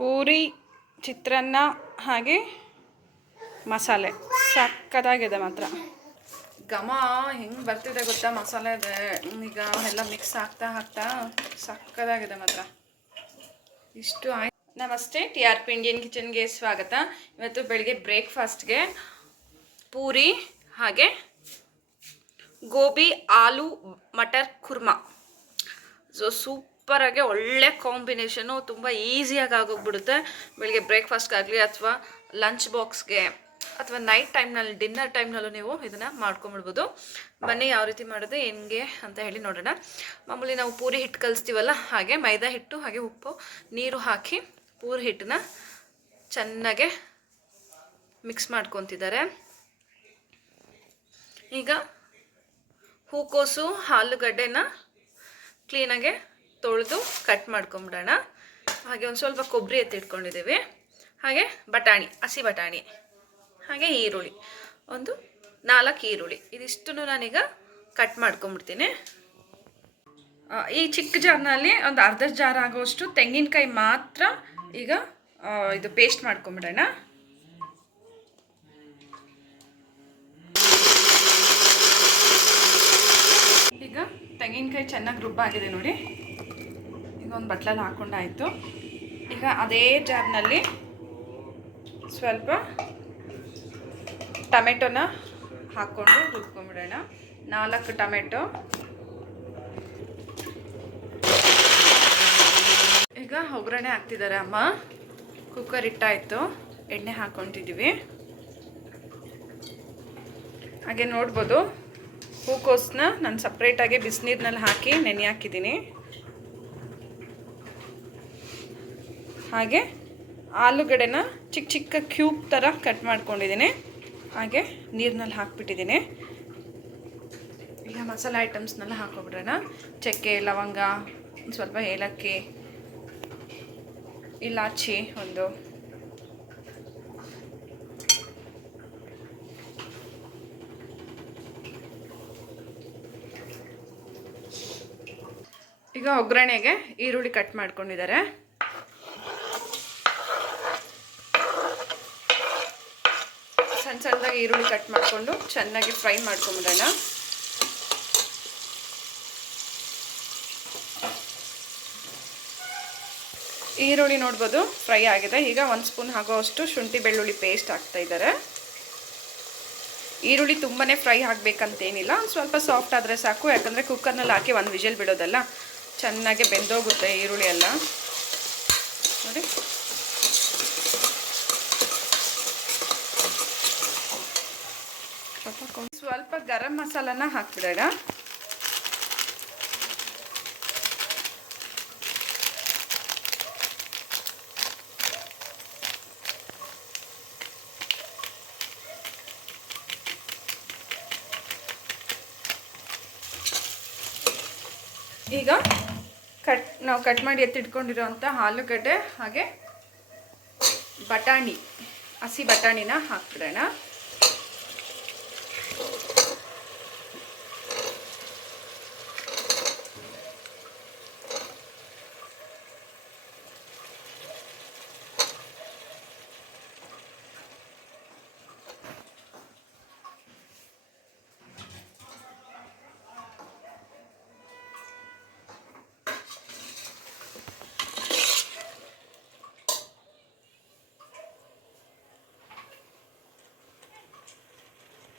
ಪೂರಿ, ಚಿತ್ರಾನ್ನ ಹಾಗೆ ಮಸಾಲೆ ಸಕ್ಕತ್ತಾಗಿದೆ ಮಾತ್ರ. ಘಮ ಹೆಂಗೆ ಬರ್ತಿದೆ ಗೊತ್ತಾ ಮಸಾಲೆ ಇದೆ. ಈಗ ಎಲ್ಲ ಮಿಕ್ಸ್ ಆಗ್ತಾ ಸಕ್ಕತ್ತಾಗಿದೆ ಮಾತ್ರ. ಇಷ್ಟು ಆಯ್ತು. ನಮಸ್ತೆ, TRP ಇಂಡಿಯನ್ ಕಿಚನ್ಗೆ ಸ್ವಾಗತ. ಇವತ್ತು ಬೆಳಿಗ್ಗೆ ಬ್ರೇಕ್ಫಾಸ್ಟ್ಗೆ ಪೂರಿ ಹಾಗೆ ಗೋಬಿ ಆಲೂ ಮಟರ್ ಕುರ್ಮಾ. ಸೊ ಸೂಪರಾಗಿ ಒಳ್ಳೆ ಕಾಂಬಿನೇಷನು, ತುಂಬ ಈಸಿಯಾಗಿ ಆಗೋಗ್ಬಿಡುತ್ತೆ. ಬೆಳಿಗ್ಗೆ ಬ್ರೇಕ್ಫಾಸ್ಟ್ಗಾಗಲಿ ಅಥವಾ ಲಂಚ್ ಬಾಕ್ಸ್ಗೆ ಅಥವಾ ನೈಟ್ ಟೈಮ್ನಲ್ಲಿ ಡಿನ್ನರ್ ಟೈಮ್ನಲ್ಲೂ ನೀವು ಇದನ್ನು ಮಾಡ್ಕೊಂಬಿಡ್ಬೋದು. ಬನ್ನಿ ಯಾವ ರೀತಿ ಮಾಡೋದು ಹೆಂಗೆ ಅಂತ ಹೇಳಿ ನೋಡೋಣ. ಮಾಮೂಲಿ ನಾವು ಪೂರಿ ಹಿಟ್ಟು ಕಲಿಸ್ತೀವಲ್ಲ ಹಾಗೆ ಮೈದಾ ಹಿಟ್ಟು ಹಾಗೆ ಉಪ್ಪು ನೀರು ಹಾಕಿ ಪೂರಿ ಹಿಟ್ಟನ್ನ ಚೆನ್ನಾಗೆ ಮಿಕ್ಸ್ ಮಾಡ್ಕೊತಿದ್ದಾರೆ. ಈಗ ಹೂಕೋಸು ಆಲೂಗಡ್ಡೆನ ಕ್ಲೀನಾಗೆ ತೊಳೆದು ಕಟ್ ಮಾಡ್ಕೊಂಬಿಡೋಣ. ಹಾಗೆ ಒಂದು ಸ್ವಲ್ಪ ಕೊಬ್ಬರಿ ಎತ್ತಿಟ್ಕೊಂಡಿದ್ದೀವಿ. ಹಾಗೆ ಬಟಾಣಿ, ಹಸಿ ಬಟಾಣಿ, ಹಾಗೆ ಈರುಳ್ಳಿ, ಒಂದು 4 ಈರುಳ್ಳಿ. ಇದಿಷ್ಟನ್ನು ನಾನೀಗ ಕಟ್ ಮಾಡ್ಕೊಂಬಿಡ್ತೀನಿ. ಈ ಚಿಕ್ಕ ಜಾರ್ನಲ್ಲಿ ಒಂದು ಅರ್ಧ ಜಾರ್ ಆಗೋಷ್ಟು ತೆಂಗಿನಕಾಯಿ ಮಾತ್ರ ಈಗ ಇದು ಪೇಸ್ಟ್ ಮಾಡ್ಕೊಂಬಿಡೋಣ. ಈಗ ತೆಂಗಿನಕಾಯಿ ಚೆನ್ನಾಗಿ ರುಬ್ಬಾಗಿದೆ ನೋಡಿ. ಈಗ ಒಂದು ಬಟ್ಲಲ್ಲಿ ಹಾಕ್ಕೊಂಡಾಯಿತು. ಈಗ ಅದೇ ಜಾರ್ನಲ್ಲಿ ಸ್ವಲ್ಪ ಟೊಮೆಟೊನ ಹಾಕ್ಕೊಂಡು ರುಬ್ಕೊಂಬಿಡೋಣ. 4 ಟೊಮೆಟೊ. ಈಗ ಒಗ್ಗರಣೆ ಹಾಕ್ತಿದ್ದಾರೆ ಅಮ್ಮ. ಕುಕ್ಕರ್ ಇಟ್ಟಾಯಿತು, ಎಣ್ಣೆ ಹಾಕ್ಕೊತಿದ್ದೀವಿ. ಹಾಗೆ ನೋಡ್ಬೋದು ಹೂಕೋಸನ್ನ ನಾನು ಸಪ್ರೇಟಾಗಿ ಬಿಸಿನೀರಿನಲ್ಲಿ ಹಾಕಿ ನೆನೆ ಹಾಕಿದ್ದೀನಿ. ಹಾಗೆ ಆಲೂಗಡ್ಡೆನ ಚಿಕ್ಕ ಚಿಕ್ಕ ಕ್ಯೂಬ್ ಥರ ಕಟ್ ಮಾಡ್ಕೊಂಡಿದ್ದೀನಿ. ಹಾಗೆ ನೀರಿನಲ್ಲಿ ಹಾಕ್ಬಿಟ್ಟಿದ್ದೀನಿ. ಈಗ ಮಸಾಲೆ ಐಟಮ್ಸ್ನೆಲ್ಲ ಹಾಕೋಬಿಡೋಣ. ಚಕ್ಕೆ, ಲವಂಗ, ಸ್ವಲ್ಪ ಏಲಕ್ಕಿ, ಇಲಾಚಿ ಒಂದು, ಈಗ ಒಗ್ಗರಣೆಗೆ ಈರುಳ್ಳಿ ಕಟ್ ಮಾಡ್ಕೊಂಡಿದ್ದಾರೆ. ಸಣ್ಣ ಸಣ್ಣದಾಗಿ ಈರುಳ್ಳಿ ಕಟ್ ಮಾಡಿಕೊಂಡು ಚೆನ್ನಾಗಿ ಫ್ರೈ ಮಾಡ್ಕೊಂಬಿಡೋಣ. ಈರುಳ್ಳಿ ನೋಡ್ಬೋದು ಫ್ರೈ ಆಗಿದೆ. ಈಗ 1 ಸ್ಪೂನ್ ಆಗೋಷ್ಟು ಶುಂಠಿ ಬೆಳ್ಳುಳ್ಳಿ ಪೇಸ್ಟ್ ಹಾಕ್ತಾ ಇದ್ದಾರೆ. ಈರುಳ್ಳಿ ತುಂಬಾ ಫ್ರೈ ಆಗಬೇಕಂತೇನಿಲ್ಲ, ಸ್ವಲ್ಪ ಸಾಫ್ಟ್ ಆದರೆ ಸಾಕು. ಯಾಕಂದರೆ ಕುಕ್ಕರ್ನಲ್ಲಿ ಹಾಕಿ 1 ವಿಷಲ್ ಬಿಡೋದಲ್ಲ, ಚೆನ್ನಾಗಿ ಬೆಂದೋಗುತ್ತೆ ಈರುಳ್ಳಿ ಎಲ್ಲ ನೋಡಿ. ಸ್ವಲ್ಪ ಗರಂ ಮಸಾಲನ ಹಾಕ್ಬಿಡೋಣ. ಈಗ ನಾವು ಕಟ್ ಮಾಡಿ ಎತ್ತಿಟ್ಕೊಂಡಿರೋಂಥ ಆಲೂಗಡ್ಡೆ ಹಾಗೆ ಬಟಾಣಿ, ಹಸಿ ಬಟಾಣಿನ ಹಾಕ್ಬಿಡೋಣ.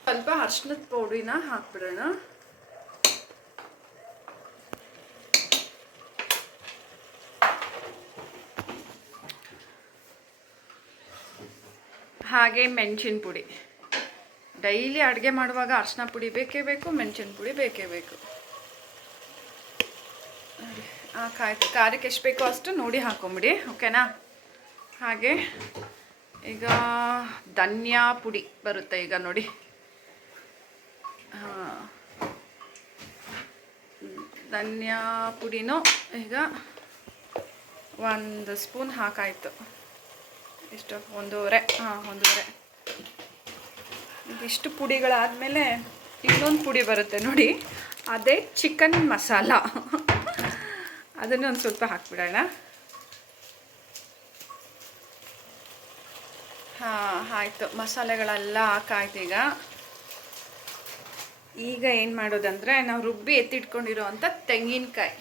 ಸ್ವಲ್ಪ ಅರಿಶಿನದ ಪೌಡಿನ ಹಾಕ್ಬಿಡೋಣ. ಹಾಗೆ ಮೆಣಸಿನ ಪುಡಿ. ಡೈಲಿ ಅಡುಗೆ ಮಾಡುವಾಗ ಅರಿಶಿನ ಪುಡಿ ಬೇಕೇ ಬೇಕು, ಮೆಣಸಿನ ಪುಡಿ ಬೇಕೇ ಬೇಕು. ಖಾರಕ್ಕೆ ಎಷ್ಟು ಬೇಕೋ ಅಷ್ಟು ನೋಡಿ ಹಾಕೊಂಬಿಡಿ, ಓಕೆನಾ. ಹಾಗೆ ಈಗ ಧನಿಯಾ ಪುಡಿ ಬರುತ್ತೆ ಈಗ ನೋಡಿ. ಧನಿಯಾ ಪುಡಿನೂ ಈಗ 1 ಸ್ಪೂನ್ ಹಾಕಾಯಿತು. ಎಷ್ಟು? 1.5. ಇದಿಷ್ಟು ಪುಡಿಗಳಾದಮೇಲೆ ಇನ್ನೊಂದು ಪುಡಿ ಬರುತ್ತೆ ನೋಡಿ, ಅದೇ ಚಿಕನ್ ಮಸಾಲ. ಅದನ್ನು ಒಂದು ಸ್ವಲ್ಪ ಹಾಕ್ಬಿಡೋಣ. ಹಾಂ ಆಯಿತು, ಮಸಾಲೆಗಳೆಲ್ಲ ಹಾಕಾಯ್ತು. ಈಗ ಏನು ಮಾಡೋದಂದರೆ ನಾವು ರುಬ್ಬಿ ಎತ್ತಿಟ್ಕೊಂಡಿರೋ ಅಂಥ ತೆಂಗಿನಕಾಯಿ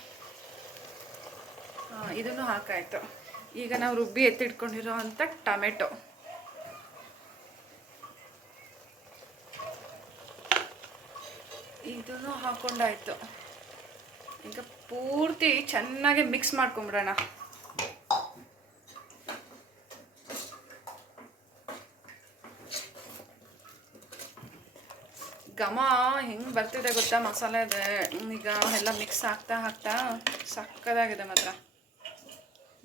ಇದನ್ನು ಹಾಕಾಯ್ತು. ಈಗ ನಾವು ರುಬ್ಬಿ ಎತ್ತಿಟ್ಕೊಂಡಿರೋ ಅಂಥ ಟೊಮೆಟೊ, ಇದನ್ನು ಹಾಕೊಂಡಾಯ್ತು. ಈಗ ಪೂರ್ತಿ ಚೆನ್ನಾಗಿ ಮಿಕ್ಸ್ ಮಾಡ್ಕೊಂಬಿಡೋಣ. ಘಮ ಹೆಂಗೆ ಬರ್ತಿದೆ ಗೊತ್ತಾ ಮಸಾಲೆ ಇದೆ. ಈಗ ಎಲ್ಲ ಮಿಕ್ಸ್ ಆಗ್ತಾ ಸಕ್ಕದಾಗಿದೆ ಮಾತ್ರ.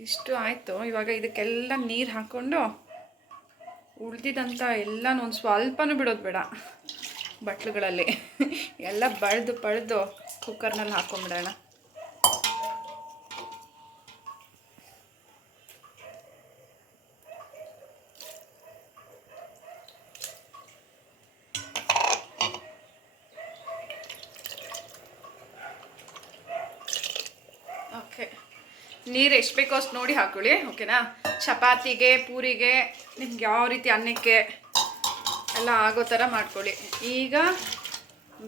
ಇಷ್ಟು ಆಯಿತು. ಇವಾಗ ಇದಕ್ಕೆಲ್ಲ ನೀರು ಹಾಕ್ಕೊಂಡು ಉಳ್ದಿದ್ದಂಥ ಎಲ್ಲನೂ ಒಂದು ಸ್ವಲ್ಪನೂ ಬಿಡೋದು ಬೇಡ, ಬಟ್ಲುಗಳಲ್ಲಿ ಎಲ್ಲ ಬಳ್ದು ಕುಕ್ಕರ್ನಲ್ಲಿ ಹಾಕ್ಕೊಂಬಿಡೋಣ. ಓಕೆ, ನೀರು ಎಷ್ಟು ಬೇಕೋ ಅಷ್ಟು ನೋಡಿ ಹಾಕೊಳ್ಳಿ, ಓಕೆನಾ. ಚಪಾತಿಗೆ, ಪೂರಿಗೆ, ನಿಮ್ಗೆ ಯಾವ ರೀತಿ ಅನ್ನಕ್ಕೆ ಎಲ್ಲ ಆಗೋ ಥರ ಮಾಡ್ಕೊಳ್ಳಿ. ಈಗ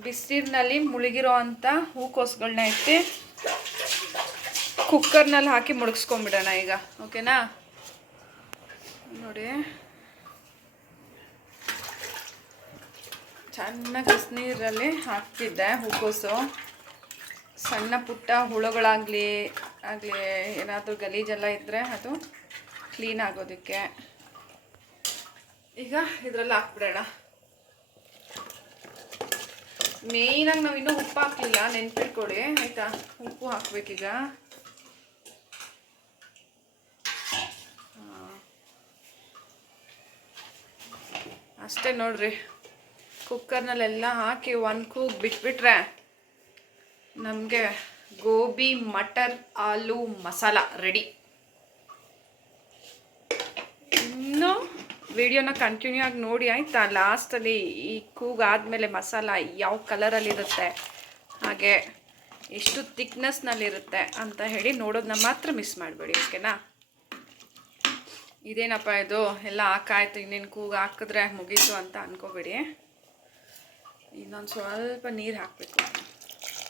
ಬಿಸಿನೀರಿನಲ್ಲಿ ಮುಳುಗಿರೋ ಅಂಥ ಹೂಕೋಸುಗಳನ್ನ ಎತ್ತಿ ಕುಕ್ಕರ್ನಲ್ಲಿ ಹಾಕಿ ಮುಳುಗಿಸ್ಕೊಂಬಿಡೋಣ ಈಗ, ಓಕೆನಾ. ನೋಡಿ, ಚೆನ್ನಾಗಿ ಬಿಸಿನೀರಲ್ಲಿ ಹಾಕ್ತಿದ್ದೆ ಹೂಕೋಸು. ಸಣ್ಣ ಪುಟ್ಟ ಹುಳುಗಳಾಗಲಿ ಏನಾದರೂ ಗಲೀಜೆಲ್ಲ ಇದ್ದರೆ ಅದು ಕ್ಲೀನ್ ಆಗೋದಕ್ಕೆ. ಈಗ ಇದರಲ್ಲಿ ಹಾಕ್ಬಿಡೋಣ. ಮೇಯ್ನಾಗಿ ನಾವು ಇನ್ನೂ ಉಪ್ಪು ಹಾಕಲಿಲ್ಲ, ನೆನ್ಪಿಟ್ಕೊಡಿ ಆಯಿತಾ. ಉಪ್ಪು ಹಾಕ್ಬೇಕೀಗ. ಅಷ್ಟೇ ನೋಡ್ರಿ, ಕುಕ್ಕರ್ನಲ್ಲೆಲ್ಲ ಹಾಕಿ ಒಂದು ಕೂಗು ಬಿಟ್ಬಿಟ್ರೆ ನಮಗೆ ಗೋಬಿ ಮಟರ್ ಆಲೂ ಮಸಾಲ ರೆಡಿ. ಇನ್ನು ವಿಡಿಯೋನ ಕಂಟಿನ್ಯೂ ಆಗಿ ನೋಡಿ ಆಯಿತಾ. ಲಾಸ್ಟಲ್ಲಿ ಈ ಕೂಗಾದಮೇಲೆ ಮಸಾಲ ಯಾವ ಕಲರಲ್ಲಿರುತ್ತೆ, ಹಾಗೆ ಎಷ್ಟು ಥಿಕ್ನೆಸ್ನಲ್ಲಿರುತ್ತೆ ಅಂತ ಹೇಳಿ ನೋಡೋದನ್ನ ಮಾತ್ರ ಮಿಸ್ ಮಾಡಬೇಡಿ, ಓಕೆನಾ. ಇದೇನಪ್ಪ ಇದು ಎಲ್ಲ ಹಾಕಾಯ್ತು, ಇನ್ನೇನು ಕೂಗು ಹಾಕಿದ್ರೆ ಮುಗೀತು ಅಂತ ಅಂದ್ಕೋಬೇಡಿ. ಇನ್ನೊಂದು ಸ್ವಲ್ಪ ನೀರು ಹಾಕಬೇಕು,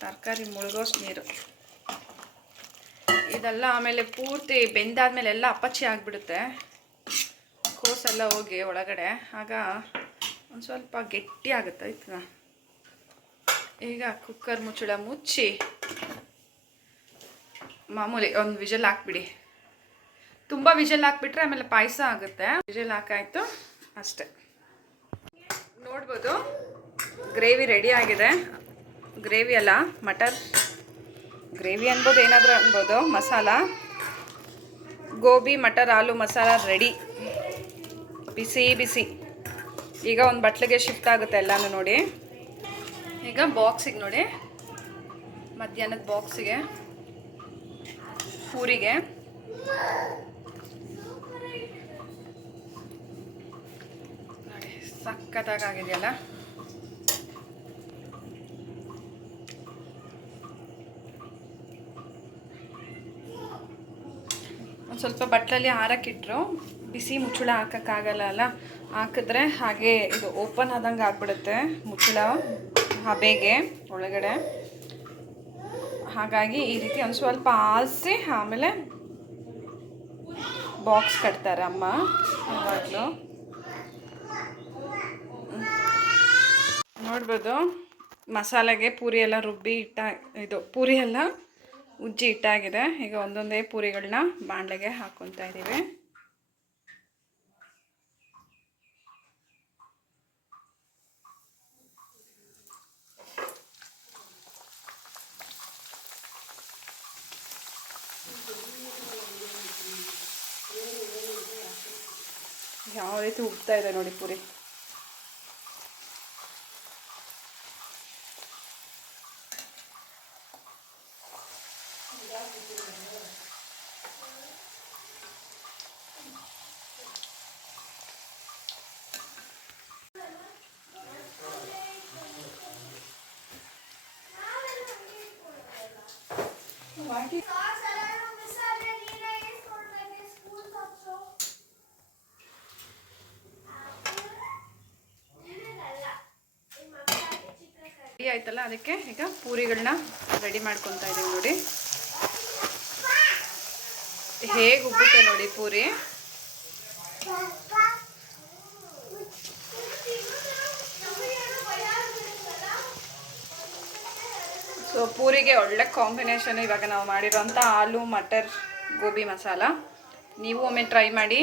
ತರಕಾರಿ ಮುಳುಗೋಷ್ಟು ನೀರು. ಇದೆಲ್ಲ ಆಮೇಲೆ ಪೂರ್ತಿ ಬೆಂದಾದ್ಮೇಲೆ ಎಲ್ಲ ಅಪ್ಪಚ್ಚಿ ಆಗಿಬಿಡುತ್ತೆ, ಕೋಸೆಲ್ಲ ಹೋಗಿ ಒಳಗಡೆ, ಆಗ ಒಂದು ಸ್ವಲ್ಪ ಗಟ್ಟಿ ಆಗುತ್ತೆ ಆಯ್ತಾ. ಈಗ ಕುಕ್ಕರ್ ಮುಚ್ಚಳ ಮುಚ್ಚಿ ಮಾಮೂಲಿ ಒಂದು ವಿಜಲ್ ಹಾಕ್ಬಿಡಿ. ತುಂಬ ವಿಜಲ್ ಹಾಕ್ಬಿಟ್ರೆ ಆಮೇಲೆ ಪಾಯಸ ಆಗುತ್ತೆ. ವಿಜಲ್ ಹಾಕಾಯ್ತು ಅಷ್ಟೆ. ನೋಡ್ಬೋದು ಗ್ರೇವಿ ರೆಡಿ ಆಗಿದೆ. ಗ್ರೇವಿ ಅಲ್ಲ, ಮಟರ್ ಗ್ರೇವಿ ಅನ್ಬೋದು, ಏನಾದರೂ ಅನ್ಬೋದು. ಮಸಾಲ ಗೋಬಿ ಮಟರ್ ಆಲೂ ಮಸಾಲ ರೆಡಿ, ಬಿಸಿ ಬಿಸಿ. ಈಗ ಒಂದು ಬಟ್ಲಿಗೆ ಶಿಫ್ಟ್ ಆಗುತ್ತೆ ಎಲ್ಲನೂ ನೋಡಿ. ಈಗ ಬಾಕ್ಸಿಗೆ ನೋಡಿ, ಮಧ್ಯಾಹ್ನದ ಬಾಕ್ಸಿಗೆ, ಪೂರಿಗೆ ನೋಡಿ, ಸಕ್ಕತ್ತಾಗಿದೆಯಲ್ಲ. ಒಂದು ಸ್ವಲ್ಪ ಬಟ್ಲಲ್ಲಿ ಹಾರಕ್ಕಿಟ್ರು, ಬಿಸಿ ಮುಚ್ಚಳ ಹಾಕೋಕ್ಕಾಗಲ್ಲ ಅಲ್ಲ, ಹಾಕಿದ್ರೆ ಹಾಗೆ ಇದು ಓಪನ್ ಆದಂಗೆ ಆಗ್ಬಿಡುತ್ತೆ ಮುಚ್ಚಳ ಹಬೆಗೆ ಒಳಗಡೆ. ಹಾಗಾಗಿ ಈ ರೀತಿ ಒಂದು ಸ್ವಲ್ಪ ಆರಿಸಿ ಆಮೇಲೆ ಬಾಕ್ಸ್ ಕಟ್ತಾರೆ ಅಮ್ಮ ಯಾವಾಗಲೂ. ನೋಡ್ಬೋದು ಮಸಾಲೆಗೆ ಪೂರಿ ಎಲ್ಲ ರುಬ್ಬಿ ಇದು ಪೂರಿ ಎಲ್ಲ ಉಜ್ಜಿ ಇಟ್ಟಾಗಿದೆ. ಈಗ ಒಂದೊಂದೇ ಪೂರಿಗಳನ್ನ ಬಾಣಲೆಗೆ ಹಾಕ್ಕೊತಾ ಇದ್ದೀವಿ. ಯಾವ ರೀತಿ ಉಬ್ತಾ ಇದೆ ನೋಡಿ ಪೂರಿ. ರೆಡಿ ಆಯ್ತಲ್ಲ, ಅದಕ್ಕೆ ಈಗ ಪೂರಿಗಳನ್ನ ರೆಡಿ ಮಾಡ್ಕೊತಾ ಇದ್ದೀವಿ ನೋಡಿ. ಹೇಗೆ ಉಬ್ಬುತ್ತೆ ನೋಡಿ ಪೂರಿ. ಸೊ ಪೂರಿಗೆ ಒಳ್ಳೆ ಕಾಂಬಿನೇಷನ್ ಇವಾಗ ನಾವು ಮಾಡಿರೋಂಥ ಆಲೂ ಮಟರ್ ಗೋಬಿ ಮಸಾಲ. ನೀವು ಒಮ್ಮೆ ಟ್ರೈ ಮಾಡಿ.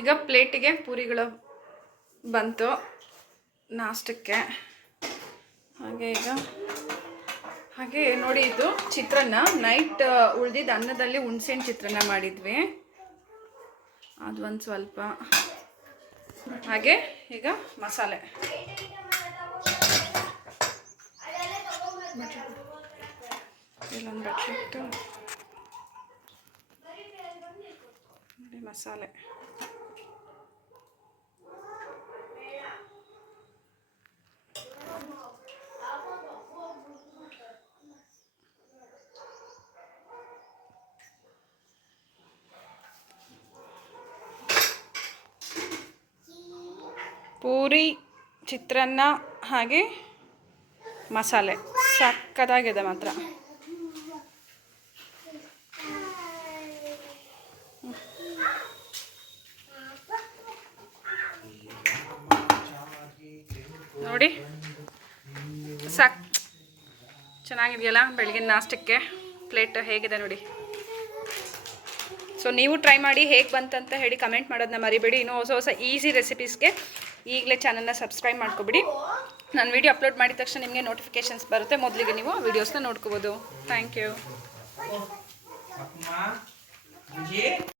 ಈಗ ಪ್ಲೇಟಿಗೆ ಪೂರಿಗಳು ಬಂತು ನಾಷ್ಟಕ್ಕೆ. ಹಾಗೆ ನೋಡಿ, ಇದು ಚಿತ್ರಾನ್ನ ನೈಟ್ ಉಳಿದಿದ್ದ ಅನ್ನದಲ್ಲಿ ಹುಣ್ಸೆಹಣ್ಣು ಚಿತ್ರಾನ್ನ ಮಾಡಿದ್ವಿ, ಅದು ಒಂದು ಸ್ವಲ್ಪ. ಹಾಗೆ ಈಗ ಮಸಾಲೆ ಇಲ್ಲೊಂದು ಬಕೆಟ್ಟು ನೋಡಿ ಮಸಾಲೆ. ಪೂರಿ, ಚಿತ್ರಾನ್ನ ಹಾಗೆ ಮಸಾಲೆ ಸಕ್ಕತ್ತಾಗಿದೆ ಮಾತ್ರ. ನೋಡಿ ಚೆನ್ನಾಗಿದೆಯಲ್ಲ ಬೆಳಗಿನ ನಾಷ್ಟಕ್ಕೆ ಪ್ಲೇಟ್ ಹೇಗಿದೆ ನೋಡಿ. ಸೊ ನೀವು ಟ್ರೈ ಮಾಡಿ, ಹೇಗೆ ಬಂತಂತ ಹೇಳಿ ಕಮೆಂಟ್ ಮಾಡೋದನ್ನ ಮರಿಬೇಡಿ. ಇನ್ನೂ ಹೊಸ ಈಸಿ ರೆಸಿಪೀಸ್ಗೆ ಈಗಲೇ ಚಾನಲ್ನ ಸಬ್ಸ್ಕ್ರೈಬ್ ಮಾಡ್ಕೊಬಿಡಿ. ನಾನು ವಿಡಿಯೋ ಅಪ್ಲೋಡ್ ಮಾಡಿದ ತಕ್ಷಣ ನಿಮಗೆ ನೋಟಿಫಿಕೇಷನ್ಸ್ ಬರುತ್ತೆ, ಮೊದಲಿಗೆ ನೀವು ವೀಡಿಯೋಸ್ನ ನೋಡ್ಕೋಬೋದು. Thank you.